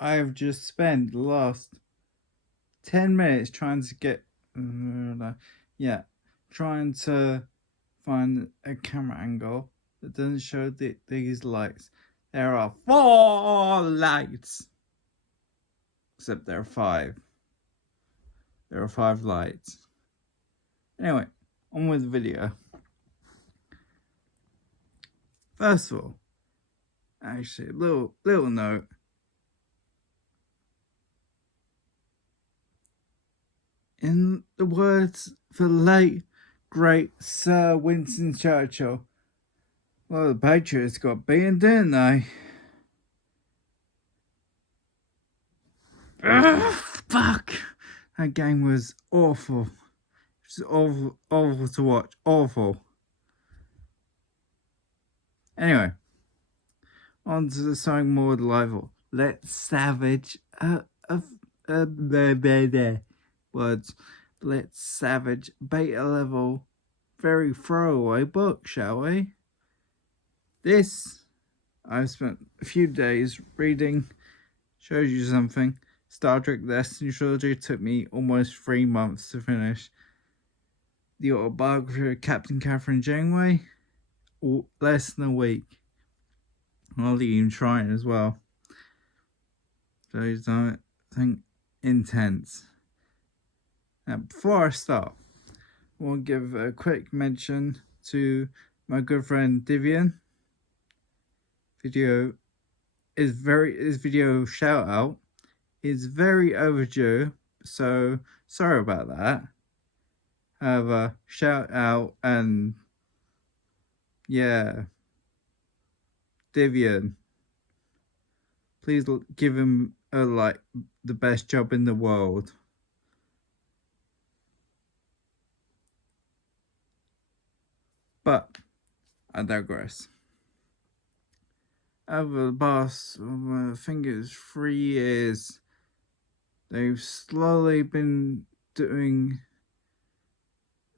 I've just spent the last 10 minutes trying to get. Trying to find a camera angle that doesn't show these lights. There are 4 lights. Except there are 5. There are 5 lights. Anyway, on with the video. First of all, actually, little note. In the words of the late, great Sir Winston Churchill, well, the Patriots got beaten, didn't they? Ugh, fuck! That game was awful. It was awful to watch. Awful. Anyway, on to something more delightful. Let's savage words. Let's savage beta level very throwaway book, shall we? This I've spent a few days reading. Shows you something. Star Trek The Destiny Trilogy took me almost 3 months to finish. The Autobiography of Captain Kathryn Janeway, less than a week. I'll even try it as well. So it's something intense. Now, before I start, I want to give a quick mention to my good friend Divian. His video shout out is very overdue, so sorry about that. However, shout out and yeah, Divian, please give him the best job in the world. But I digress. Over the past, I think it's 3 years, they've slowly been doing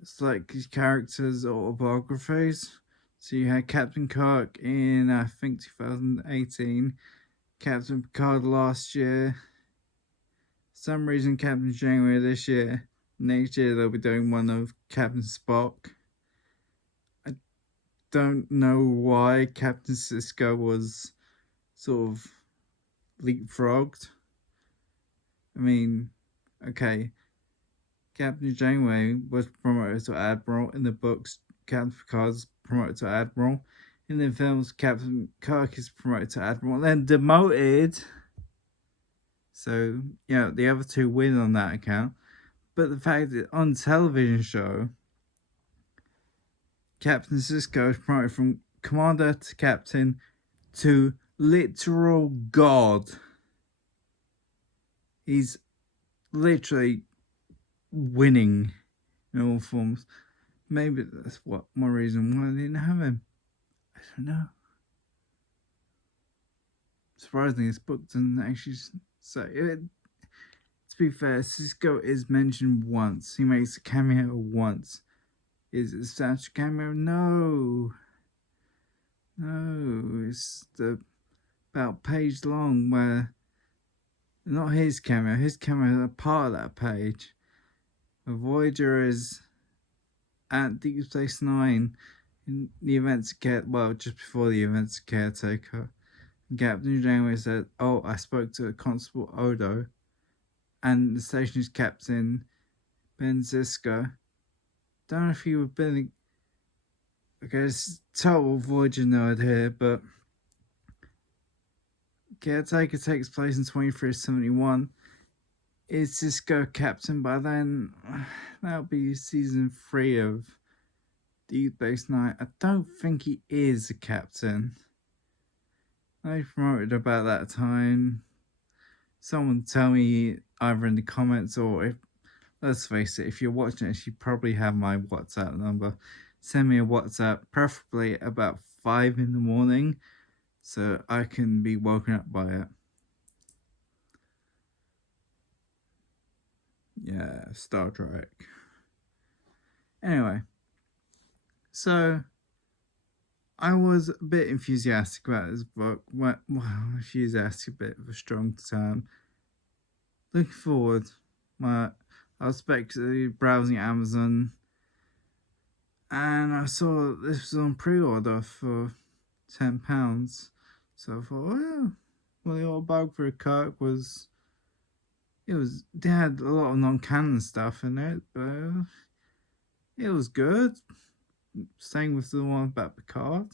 these characters' autobiographies. So you had Captain Kirk in, I think, 2018, Captain Picard last year, for some reason Captain Janeway this year. Next year they'll be doing one of Captain Spock. I don't know why Captain Sisko was sort of leapfrogged. I mean, okay, Captain Janeway was promoted to Admiral. In the books, Captain Picard's promoted to Admiral. In the films, Captain Kirk is promoted to Admiral and then demoted. So, the other two win on that account. But the fact that on television show, Captain Sisko is promoted from Commander to Captain to literal God. He's literally winning in all forms. Maybe that's one reason why they didn't have him. I don't know. Surprisingly, this book doesn't actually say it. To be fair, Sisko is mentioned once. He makes a cameo once. Is it a substantial cameo? No. It's about page long where not his cameo. His cameo is a part of that page. A Voyager is at Deep Space Nine in the events of just before the events of Caretaker. Captain Janeway said, "Oh, I spoke to Constable Odo," and the station's captain Ben Sisko. Don't know if he would been. Okay, it's total Voyager nerd here, but Caretaker takes place in 2371. Is Sisko captain by then? That'll be season 3 of Deep Space Nine. I don't think he is a captain. I promoted about that time. Someone tell me either in the comments or let's face it, if you're watching this, you probably have my WhatsApp number. Send me a WhatsApp, preferably about 5 in the morning, so I can be woken up by it. Yeah, Star Trek. Anyway, so I was a bit enthusiastic about this book. Well, enthusiastic, a bit of a strong term. Looking forward. I was basically browsing Amazon, and I saw this was on pre-order for £10. So I thought, well, the autobiography of Kirk was. They had a lot of non-canon stuff in it, but it was good. Same with the one about Picard.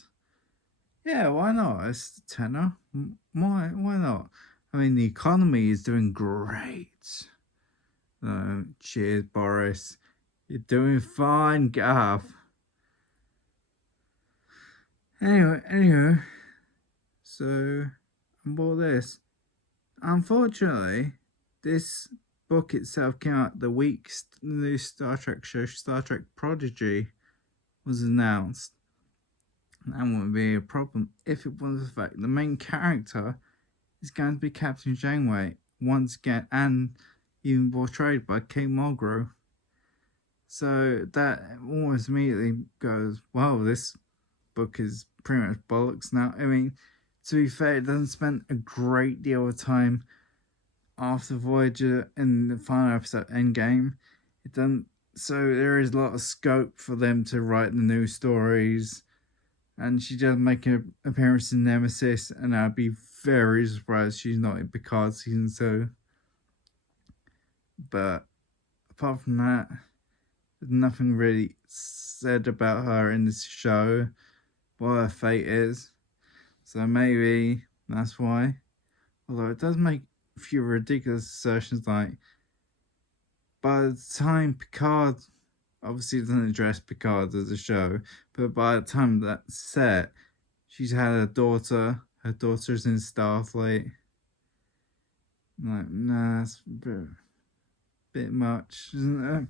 Yeah, why not? It's a tenner. Why not? I mean, the economy is doing great. Cheers, Boris. You're doing fine, Gav. Anyway, so I bought this. Unfortunately, this book itself came out the week the new Star Trek show, Star Trek Prodigy, was announced. That wouldn't be a problem if it was the fact the main character is going to be Captain Janeway once again, and even portrayed by Kate Mulgrew. So that almost immediately goes, well, this book is pretty much bollocks now. I mean, to be fair, it doesn't spend a great deal of time after Voyager in the final episode Endgame. It doesn't. So there is a lot of scope for them to write the new stories. And she does make an appearance in Nemesis, and I'd be very surprised she's not in Picard season 2. But apart from that, there's nothing really said about her in this show, what her fate is. So maybe that's why. Although it does make a few ridiculous assertions, like by the time Picard obviously doesn't address Picard as a show, but by the time that's set, she's had a daughter. Her daughter's in Starfleet. Like, nah, it's a bit much, isn't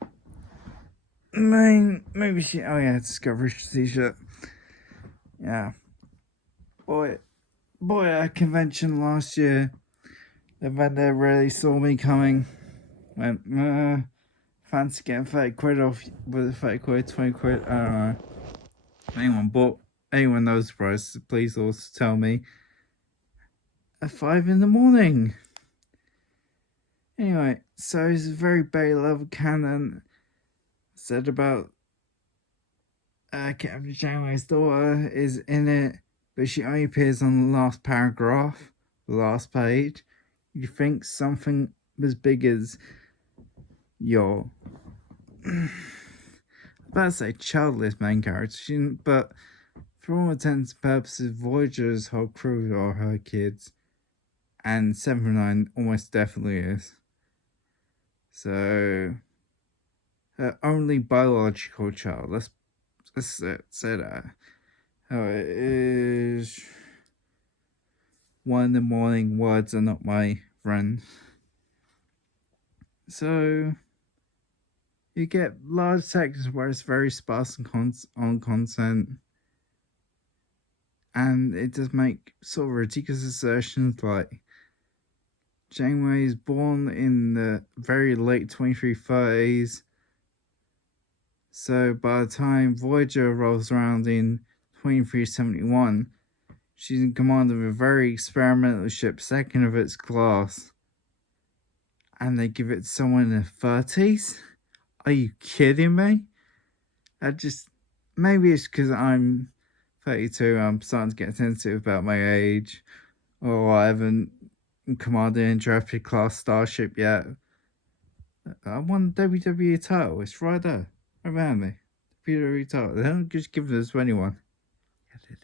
it? I mean, maybe she. Oh yeah, Discovery t-shirt. Yeah, boy, at a convention last year, the vendor really saw me coming. Went, fancy getting 30 quid off with 30 quid, 20 quid. I don't know. If anyone knows the price, please also tell me at 5 in the morning. Anyway, so it's a very base level canon. Said about Captain Janeway's daughter is in it, but she only appears on the last paragraph, the last page. You think something as big as your about to say childless main character, but for all intents and purposes, Voyager's whole crew are her kids, and 7 almost definitely is. So, her only biological child, let's say that. How it is 1 in the morning, words are not my friend. So, you get large sections where it's very sparse on content, and it does make sort of ridiculous assertions like Janeway is born in the very late 2330s, so by the time Voyager rolls around in 2371, she's in command of a very experimental ship, second of its class, and they give it to someone in their 30s? Are you kidding me? Maybe it's because I'm 32, I'm starting to get sensitive about my age, or I haven't commanded an intrepid class starship yet. I won the WWE title, it's right there, around me. WWE title, they don't just give this to anyone. Yeah, they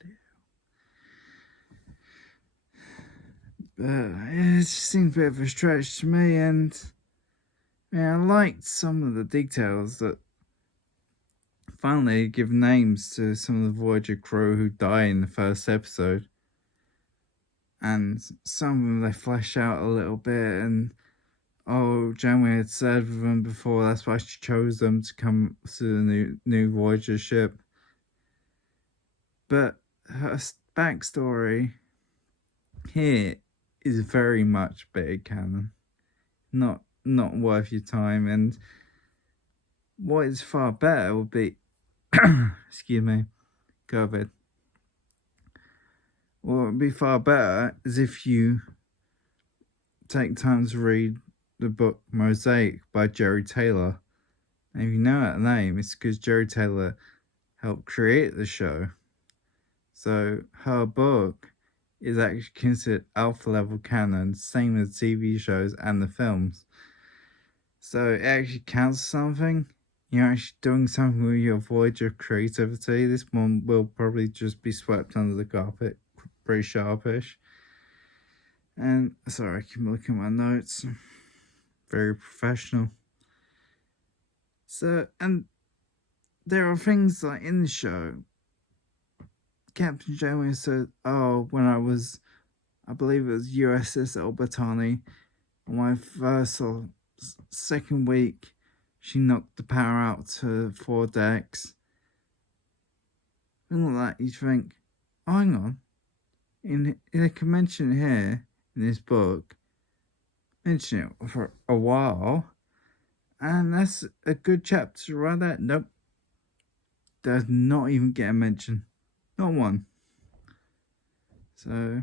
do. But it just seems a bit of a stretch to me, and I liked some of the details that finally give names to some of the Voyager crew who die in the first episode. And some of them they flesh out a little bit, and Janeway had served with them before, that's why she chose them to come to the new Voyager ship. But her backstory here is very much big canon. Not worth your time, and what is far better would be excuse me, COVID. What would be far better is if you take time to read the book Mosaic by Jerry Taylor. And if you know that name, it's because Jerry Taylor helped create the show. So her book is actually considered alpha level canon, same as TV shows and the films. So it actually counts something. You're actually doing something where you avoid your creativity. This one will probably just be swept under the carpet, pretty sharpish. And sorry, I keep looking at my notes. Very professional. So, and there are things like in the show, Captain Janeway said, "Oh, when I believe it was USS Albertani, on my first or second week, she knocked the power out to 4 decks." And like that, you think, oh, hang on, in a convention here in this book, mention it for a while, and that's a good chapter right there. Nope, does not even get a mention, not one. So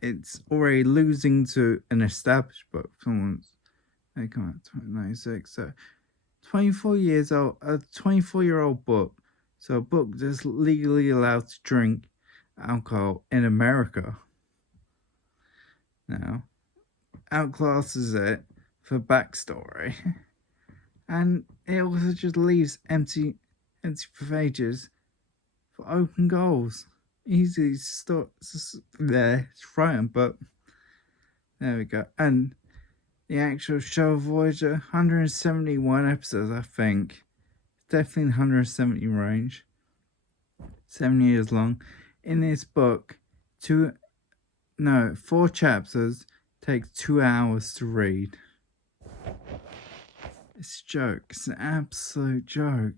it's already losing to an established book. They come out 1996, so 24 years old, a 24-year-old book. So a book that's legally allowed to drink alcohol in America now outclasses it for backstory, and it also just leaves empty pages for open goals. Easy to start there. It's frightening, but there we go. And the actual show Voyager, 171 episodes, I think. Definitely in the 170 range. 7 years long. In this book, 4 chapters take 2 hours to read. It's a joke. It's an absolute joke.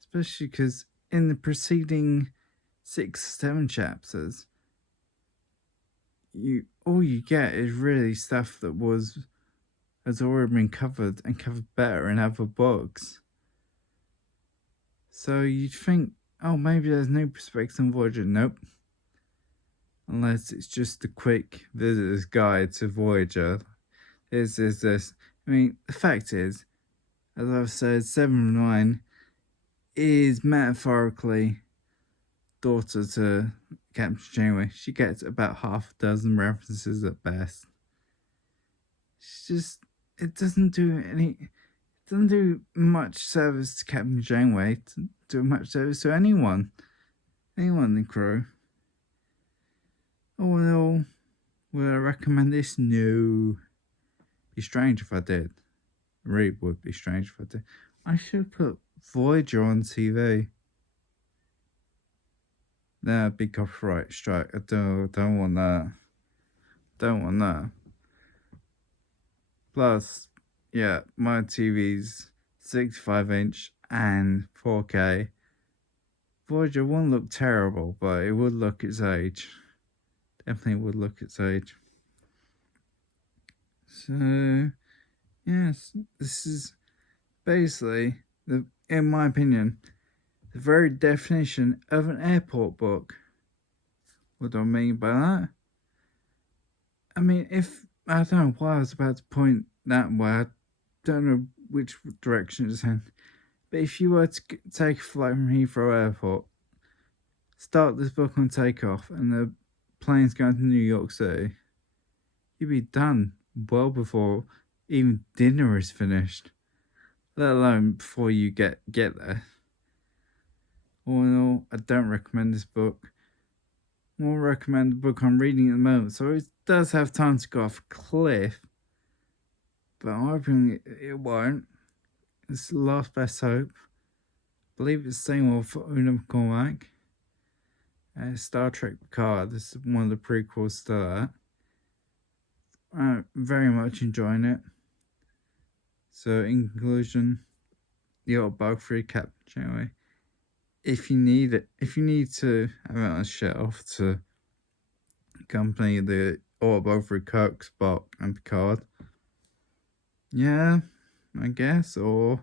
Especially because in the preceding 6 or 7 chapters, all you get is really stuff that has already been covered and covered better in other books. So you'd think, oh, maybe there's new perspectives on Voyager. Nope. Unless it's just a quick visitor's guide to Voyager. This. I mean, the fact is, as I've said, 7 is metaphorically daughter to Captain Janeway. She gets about half a dozen references at best. It doesn't do much service to Captain Janeway, to do much service to anyone in the crew. Oh well, would I recommend this? No. Be strange if I did. It really would be strange if I did. I should put Voyager on TV. That'd be copyright strike. I don't want that. Don't want that. Plus, yeah, my TV's 65-inch and 4K. Voyager won't look terrible, but it would look its age. Definitely would look its age. So, yes, this is basically, in my opinion, the very definition of an airport book. What do I mean by that? I mean, I don't know why I was about to point that way. I don't know which direction it's in. But if you were to take a flight from Heathrow Airport, start this book on takeoff, and the plane's going to New York City, you'd be done well before even dinner is finished, let alone before you get there. All in all, I don't recommend this book. More recommend the book I'm reading at the moment, so it does have time to go off a cliff, but I'm hoping it won't. It's the last best hope. I believe it's the same for Una McCormack. Star Trek Picard, this is one of the prequels to that. I'm very much enjoying it. So in conclusion, the Autobiography of Captain Janeway. If you need to have it on a shelf to accompany the Autobiography of Kirk, Spock, and Picard, yeah, I guess. Or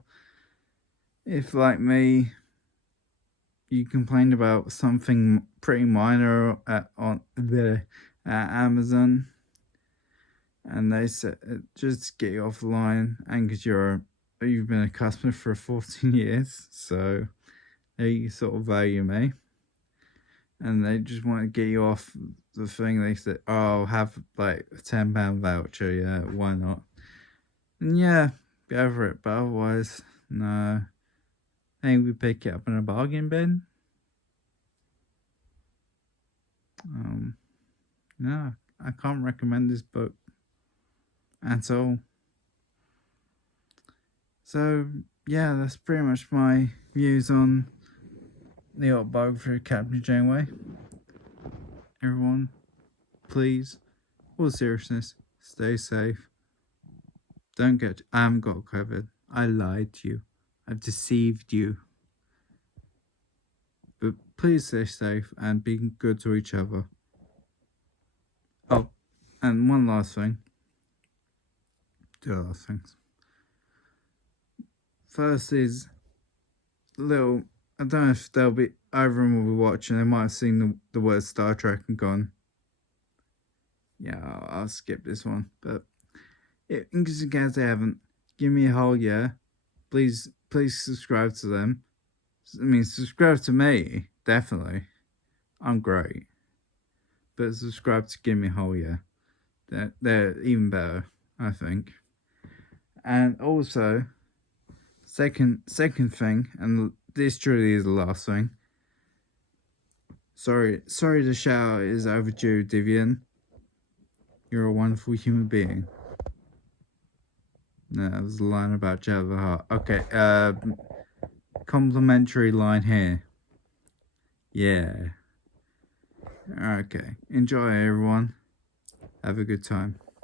if, like me, you complained about something pretty minor at Amazon, and they said just get you offline, and because you've been a customer for 14 years, so they sort of value me, and they just want to get you off the thing. They said, "Oh, I'll have like a £10 voucher. Yeah, why not?" And yeah, go for it. But otherwise, no. I think we pick it up in a bargain bin. No, I can't recommend this book at all. So yeah, that's pretty much my views on the autobiography of Captain Janeway. Everyone, please, all seriousness, stay safe. I haven't got COVID. I lied to you. I've deceived you. But please stay safe and be good to each other. Oh, and one last thing. Two last things. First is little. I don't know if they'll be. Either of them will be watching. They might have seen the word Star Trek and gone, yeah, I'll skip this one. But in case they haven't, give me a whole year. Please subscribe to them. I mean, subscribe to me, definitely. I'm great. But subscribe to Give Me a Whole Year. They're even better, I think. And also, second thing, and this truly is the last thing. Sorry the shout is overdue, Divian. You're a wonderful human being. No, that was a line about Jabba the Hutt. Okay, complimentary line here. Yeah. Okay. Enjoy, everyone. Have a good time.